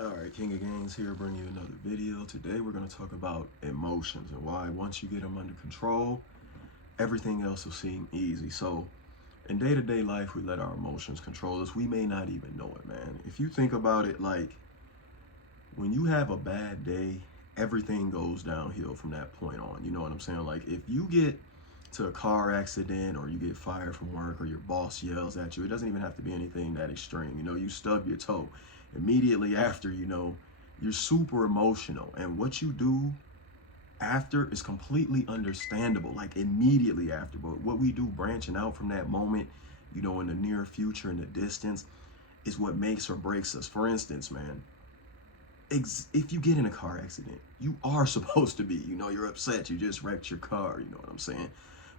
Alright, King of Games here, bringing you another video. Today we're going to talk about emotions and why once you get them under control, everything else will seem easy. So, in day-to-day life, we let our emotions control us. We may not even know it, man. If you think about it, like, when you have a bad day, everything goes downhill from that point on. You know what I'm saying? Like, if you get to a car accident or you get fired from work or your boss yells at you, it doesn't even have to be anything that extreme. You stub your toe. Immediately after, you're super emotional. And what you do after is completely understandable, like immediately after. But what we do branching out from that moment, in the near future, in the distance, is what makes or breaks us. For instance, man, if you get in a car accident, you are supposed to be, you're upset. You just wrecked your car, you know what I'm saying?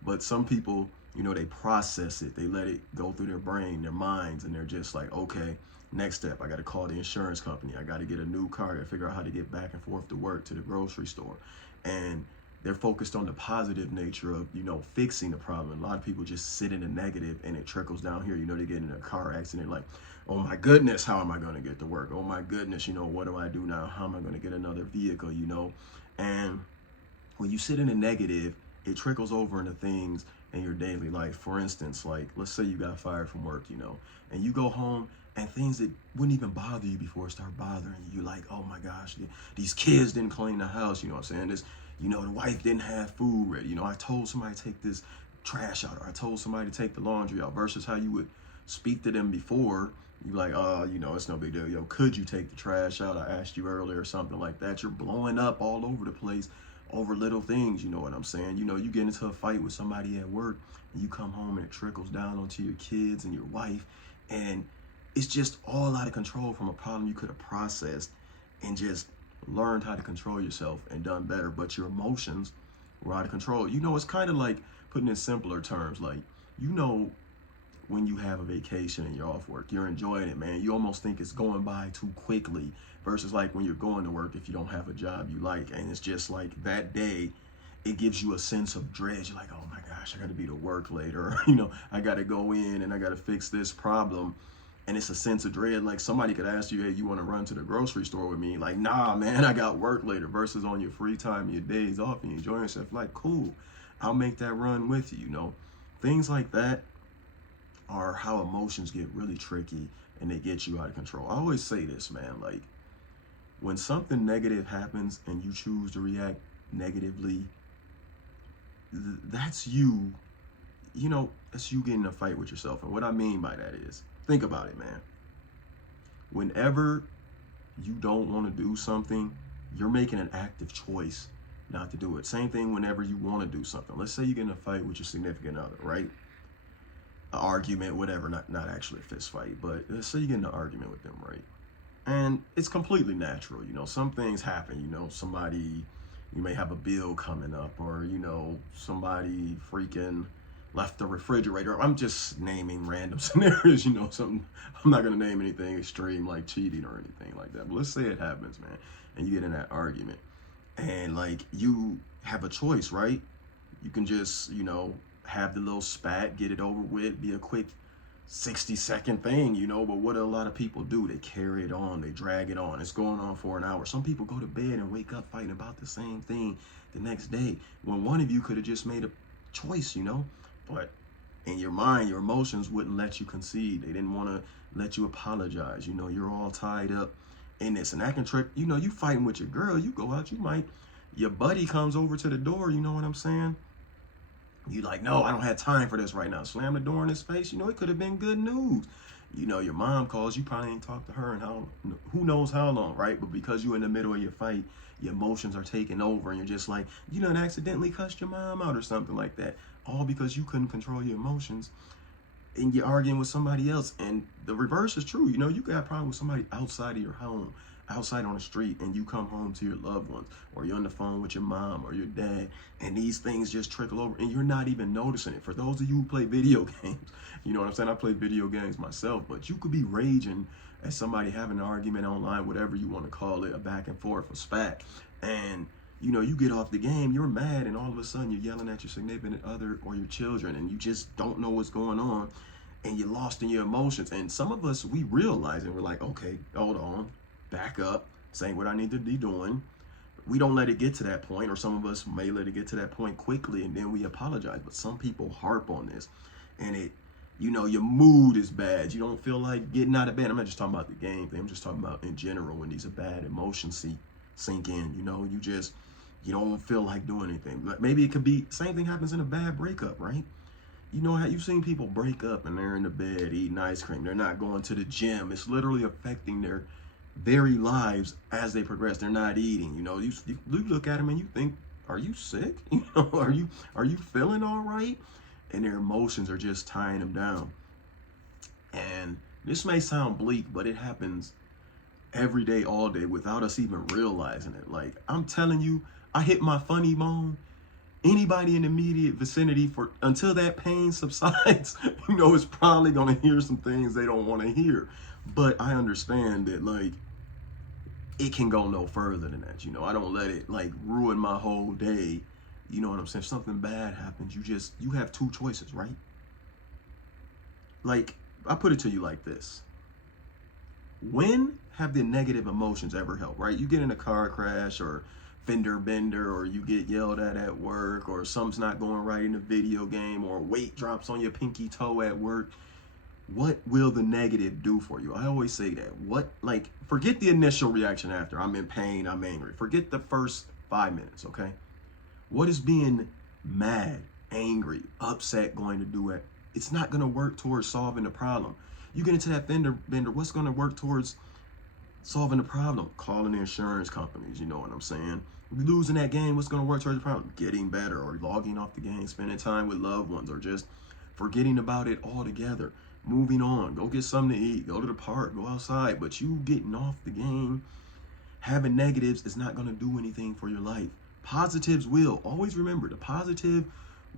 But some people, they process it. They let it go through their brain, their minds, and they're just like, okay, next step, I got to call the insurance company. I got to get a new car. I got to figure out how to get back and forth to work, to the grocery store. And they're focused on the positive nature of, fixing the problem. A lot of people just sit in the negative and it trickles down here. They get in a car accident like, oh my goodness, how am I going to get to work? Oh my goodness, what do I do now? How am I going to get another vehicle, And when you sit in the negative, it trickles over into things in your daily life. For instance, like, let's say you got fired from work, and you go home and things that wouldn't even bother you before start bothering you. You're like, oh my gosh, these kids didn't clean the house, you know what I'm saying? The wife didn't have food ready. I told somebody to take this trash out, or I told somebody to take the laundry out, versus how you would speak to them before. You're like, it's no big deal. Yo, could you take the trash out? I asked you earlier, or something like that. You're blowing up all over the place over little things, you know what I'm saying? You get into a fight with somebody at work, and you come home and it trickles down onto your kids and your wife, and it's just all out of control from a problem you could have processed and just learned how to control yourself and done better, but your emotions were out of control. It's kind of like, putting in simpler terms, like, when you have a vacation and you're off work, you're enjoying it, man. You almost think it's going by too quickly, versus like when you're going to work, if you don't have a job you like, and it's just like that day, it gives you a sense of dread. You're like, oh my gosh, I got to be to work later. I got to go in and I got to fix this problem. And it's a sense of dread. Like, somebody could ask you, hey, you want to run to the grocery store with me? Like, nah, man, I got work later. Versus on your free time, your days off, and you enjoy yourself. Like, cool, I'll make that run with you, Things like that are how emotions get really tricky and they get you out of control. I always say this, man, like, when something negative happens and you choose to react negatively, that's you, that's you getting in a fight with yourself. And what I mean by that is, think about it, man. Whenever you don't want to do something, you're making an active choice not to do it. Same thing whenever you want to do something. Let's say you get in a fight with your significant other, right? An argument, whatever, not actually a fist fight, but let's say you get in an argument with them, right? And it's completely natural, some things happen, somebody, you may have a bill coming up, or, somebody freaking left the refrigerator. I'm just naming random scenarios, something, I'm not going to name anything extreme like cheating or anything like that, but let's say it happens, man, and you get in that argument, and like, you have a choice, right? You can just, have the little spat, get it over with, be a quick 60-second thing, but what do a lot of people do? They carry it on, they drag it on. It's going on for an hour. Some people go to bed and wake up fighting about the same thing the next day, when one of you could have just made a choice, but in your mind, your emotions wouldn't let you concede. They didn't want to let you apologize. You're all tied up in this, and that can trick, you fighting with your girl, you go out, your buddy comes over to the door, you know what I'm saying? You like, no, I don't have time for this right now. Slam the door in his face. It could have been good news. Your mom calls, you probably ain't talked to her in who knows how long, right? But because you're in the middle of your fight, your emotions are taking over, and you're just like, you done accidentally cussed your mom out or something like that. All because you couldn't control your emotions, and you're arguing with somebody else. And the reverse is true. You got a problem with somebody outside of your home, outside on the street, and you come home to your loved ones, or you're on the phone with your mom or your dad, and these things just trickle over and you're not even noticing it. For those of you who play video games, you know what I'm saying? I play video games myself, but you could be raging at somebody having an argument online, whatever you want to call it, a back and forth, a spat, and you get off the game, you're mad, and all of a sudden you're yelling at your significant other or your children, and you just don't know what's going on, and you're lost in your emotions. And some of us, we realize it. We're like, okay, hold on. back up, saying what I need to be doing. We don't let it get to that point, or some of us may let it get to that point quickly, and then we apologize. But some people harp on this, and your mood is bad. You don't feel like getting out of bed. I'm not just talking about the game thing. I'm just talking about in general when these are bad emotions sink in. You don't feel like doing anything. Maybe it could be same thing happens in a bad breakup, right? You know how you've seen people break up and they're in the bed eating ice cream. They're not going to the gym. It's literally affecting their very lives as they progress. They're not eating. You look at them and you think, are you sick? Are you feeling all right? And their emotions are just tying them down. And this may sound bleak, but it happens every day, all day, without us even realizing it. Like, I'm telling you, I hit my funny bone. Anybody in the immediate vicinity, until that pain subsides, is probably going to hear some things they don't want to hear. But I understand that, like, it can go no further than that. I don't let it, like, ruin my whole day. You know what I'm saying? If something bad happens, you have two choices, right? Like, I put it to you like this. When have the negative emotions ever helped, right? You get in a car crash or fender bender, or you get yelled at work, or something's not going right in a video game, or weight drops on your pinky toe at work. What will the negative do for you? I always say that. Forget the initial reaction after. I'm in pain, I'm angry. Forget the first 5 minutes, okay? What is being mad, angry, upset going to do it? It's not going to work towards solving the problem. You get into that fender bender, what's going to work towards solving the problem? Calling the insurance companies, you know what I'm saying? Losing that game, what's going to work towards the problem? Getting better, or logging off the game, spending time with loved ones, or just forgetting about it altogether. Moving on, go get something to eat, go to the park, go outside. But you getting off the game, having negatives is not going to do anything for your life. Positives will. Always remember, the positive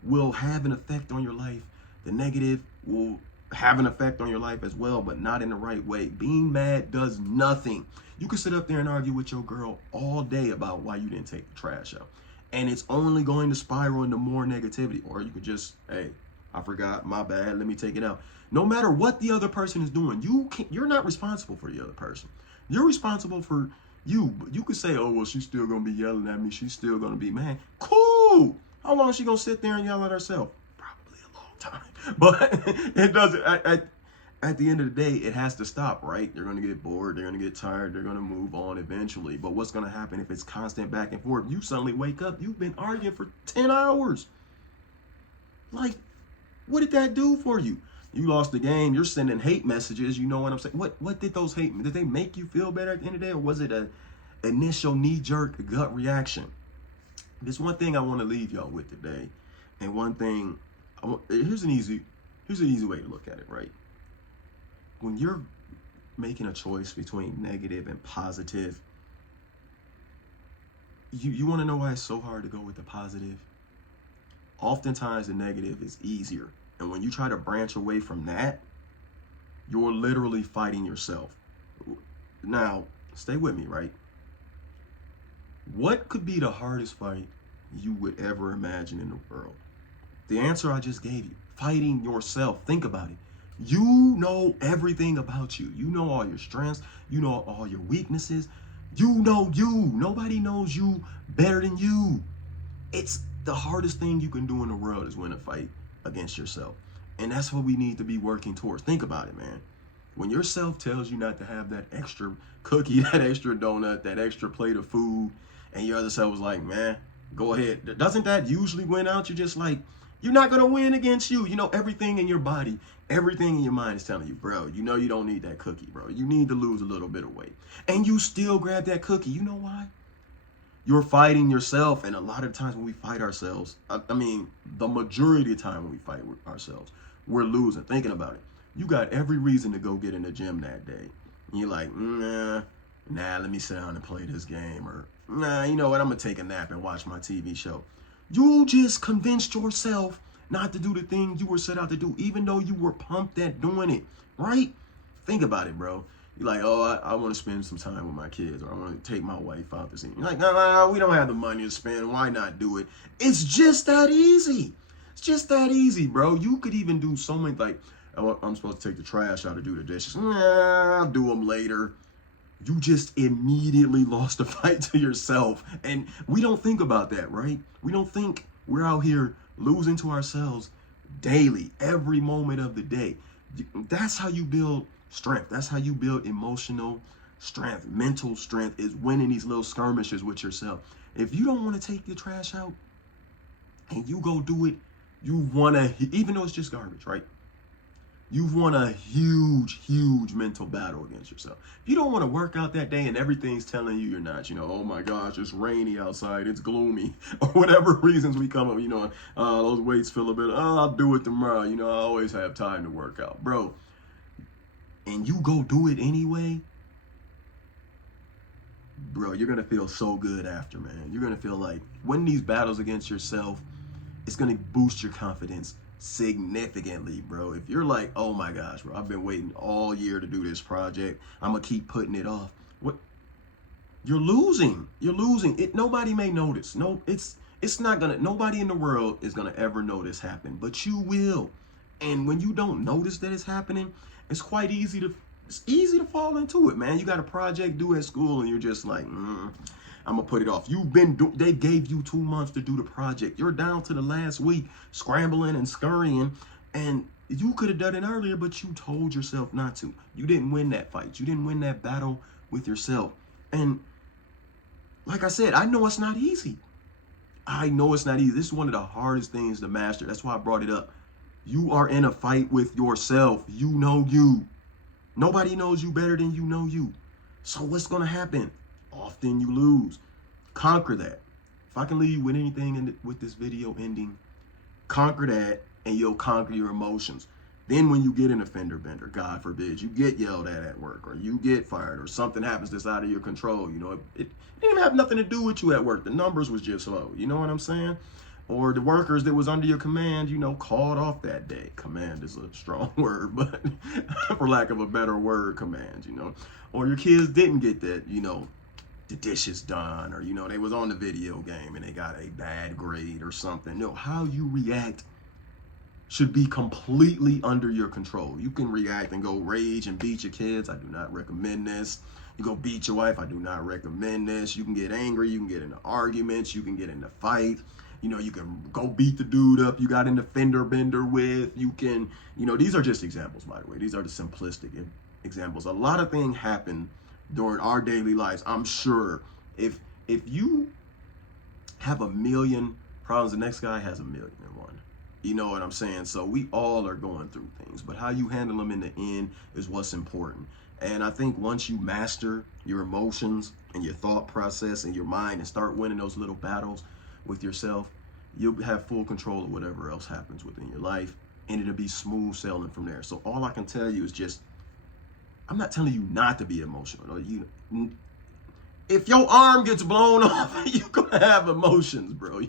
will have an effect on your life. The negative will have an effect on your life as well, but not in the right way. Being mad does nothing. You can sit up there and argue with your girl all day about why you didn't take the trash out, and it's only going to spiral into more negativity. Or you could just, hey, I forgot, my bad, let me take it out. No matter what the other person is doing, you're not responsible for the other person. You're responsible for you. You could say, oh, well, she's still gonna be yelling at me, she's still gonna be mad. Cool. How long is she gonna sit there and yell at herself? Probably a long time. But it doesn't. At the end of the day, it has to stop, right? They're gonna get bored, they're gonna get tired, they're gonna move on eventually. But what's gonna happen if it's constant back and forth? You suddenly wake up, you've been arguing for 10 hours. Like, what did that do for you? You lost the game, you're sending hate messages, you know what I'm saying? What did those hate, did they make you feel better at the end of the day, or was it an initial knee-jerk gut reaction? There's one thing I want to leave y'all with today, and one thing, here's an easy way to look at it, right? When you're making a choice between negative and positive, you want to know why it's so hard to go with the positive? Oftentimes the negative is easier. And when you try to branch away from that, you're literally fighting yourself. Now, stay with me, right? What could be the hardest fight you would ever imagine in the world? The answer I just gave you, fighting yourself. Think about it. You know everything about you. You know all your strengths. You know all your weaknesses. You know you. Nobody knows you better than you. It's the hardest thing you can do in the world is win a fight against yourself. And that's what we need to be working towards. Think about it, man. When your self tells you not to have that extra cookie, that extra donut, that extra plate of food, and your other self was like, man, go ahead. Doesn't that usually win out? You're just like, you're not going to win against you. You know, everything in your body, everything in your mind is telling you, bro, you know you don't need that cookie, bro. You need to lose a little bit of weight. And you still grab that cookie. You know why? You're fighting yourself. And a lot of times when we fight ourselves, I mean, the majority of the time when we fight ourselves, we're losing. Thinking about it. You got every reason to go get in the gym that day. And you're like, nah, let me sit down and play this game. Or, nah, you know what? I'm going to take a nap and watch my TV show. You just convinced yourself not to do the thing you were set out to do, even though you were pumped at doing it, right? Think about it, bro. You're like, oh, I want to spend some time with my kids, or I want to take my wife out to see. You're like, no, we don't have the money to spend. Why not do it? It's just that easy. It's just that easy, bro. You could even do so many, like, I'm supposed to take the trash out to do the dishes. Nah, I'll do them later. You just immediately lost the fight to yourself. And we don't think about that, right? We don't think we're out here losing to ourselves daily, every moment of the day. That's how you build strength. That's how you build emotional strength, mental strength, is winning these little skirmishes with yourself. If you don't want to take your trash out and you go do it, you want to, even though it's just garbage, right? You've won a huge, huge mental battle against yourself. If you don't want to work out that day and everything's telling you you're not, oh my gosh, it's rainy outside, it's gloomy, or whatever reasons we come up, those weights feel a bit, I'll do it tomorrow, I always have time to work out. Bro, and you go do it anyway, bro, you're going to feel so good after, man. You're going to feel like winning these battles against yourself, it's going to boost your confidence significantly, bro. If you're like, oh my gosh, bro, I've been waiting all year to do this project, I'm gonna keep putting it off. What? You're losing. You're losing. Nobody may notice. No, it's not gonna. Nobody in the world is gonna ever know this happen, but you will. And when you don't notice that it's happening, it's quite easy to. It's easy to fall into it, man. You got a project due at school, and you're just like, I'm gonna put it off. They gave you 2 months to do the project. You're down to the last week, scrambling and scurrying, and you could have done it earlier, but you told yourself not to. You didn't win that fight. You didn't win that battle with yourself. And like I said, I know it's not easy. I know it's not easy. This is one of the hardest things to master. That's why I brought it up. You are in a fight with yourself. You know you. Nobody knows you better than you know you. So what's gonna happen? Often you lose. Conquer that. If I can leave you with anything with this video ending, conquer that and you'll conquer your emotions. Then when you get in a fender bender, God forbid, you get yelled at work, or you get fired, or something happens that's out of your control, it didn't even have nothing to do with you at work. The numbers was just low. You know what I'm saying? Or the workers that was under your command, called off that day. Command is a strong word, but for lack of a better word, command, Or your kids didn't get that, the dishes done, or they was on the video game and they got a bad grade or something. No, how you react should be completely under your control. You can react and go rage and beat your kids. I do not recommend this. You go beat your wife. I do not recommend this. You can get angry. You can get into arguments. You can get into fight. You can go beat the dude up you got in the fender bender with. You can, these are just examples, by the way. These are the simplistic examples. A lot of things happen during our daily lives. I'm sure if you have 1,000,000 problems, the next guy has 1,000,001. You know what I'm saying? So we all are going through things, but how you handle them in the end is what's important. And I think once you master your emotions and your thought process and your mind and start winning those little battles with yourself, you'll have full control of whatever else happens within your life, and it'll be smooth sailing from there. So all I can tell you is just, I'm not telling you not to be emotional. If your arm gets blown off, you're gonna have emotions, bro.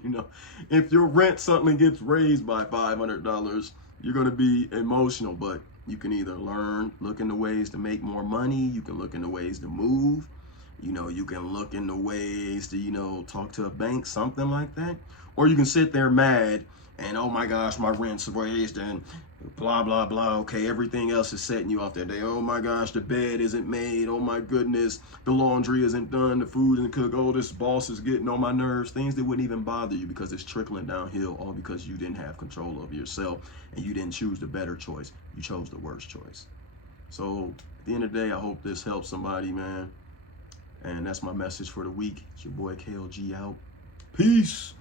If your rent suddenly gets raised by $500, you're gonna be emotional. But you can either look into ways to make more money. You can look into ways to move. You can look into ways to, talk to a bank, something like that. Or you can sit there mad and, oh my gosh, my rent's raised and blah, blah, blah. Okay, everything else is setting you off that day. Oh my gosh, the bed isn't made. Oh my goodness, the laundry isn't done. The food isn't cooked. Oh, this boss is getting on my nerves. Things that wouldn't even bother you because it's trickling downhill, all because you didn't have control of yourself and you didn't choose the better choice. You chose the worst choice. So at the end of the day, I hope this helps somebody, man. And that's my message for the week. It's your boy KLG out. Peace.